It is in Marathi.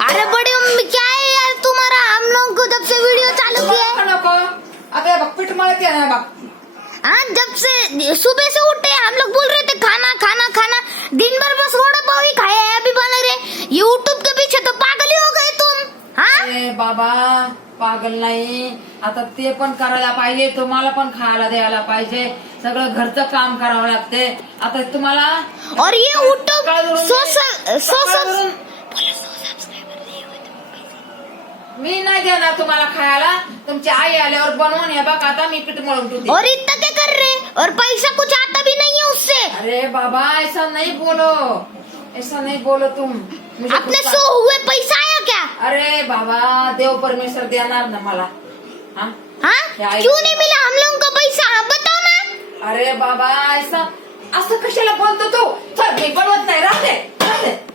अरे बड़ी मम्मी क्या है यार तुम्हारा, हम लोग को जब से वीडियो चालू किया है, नको आता बघ पीठ मळते ना बघ. हाँ जब से सुबह से उठे हम लोग बोल रहे थे खाना खाना खाना, दिन भर बस वड़ा पाव ही खाए हैं, अभी बना रहे यूट्यूब के पीछे, तो पागल ही हो गए तुम. हाँ ए बाबा पागल नाही, आता ते पण करायला पाहिजे, तुम्हाला पण खायला द्यायला पाहिजे, सगळं घरचं काम करावं लागते. आता तुम्हाला और ये यूट्यूब मी नाही देणार तुम्हाला खायला, तुमची आई आल्यावर बनवून हे बघ आता मी पीठ मळून ठेवते. और इतना क्या कर रहे, और पैसा कुछ आता भी नहीं है उससे. अरे बाबा ऐसा नहीं बोलो, ऐसा नहीं बोलो तुम. मुझे अपने गुस्सा- सो हुए पैसा आया क्या. अरे बाबा देव परमेश्वर देणार ना मला. हाँ? हाँ क्यों नहीं मिला हम लोगों को पैसा, हाँ बताओ ना. अरे बाबा ऐसा असं कशाला बोलतो तू. चल मी बनवत नाही, राहते राहते.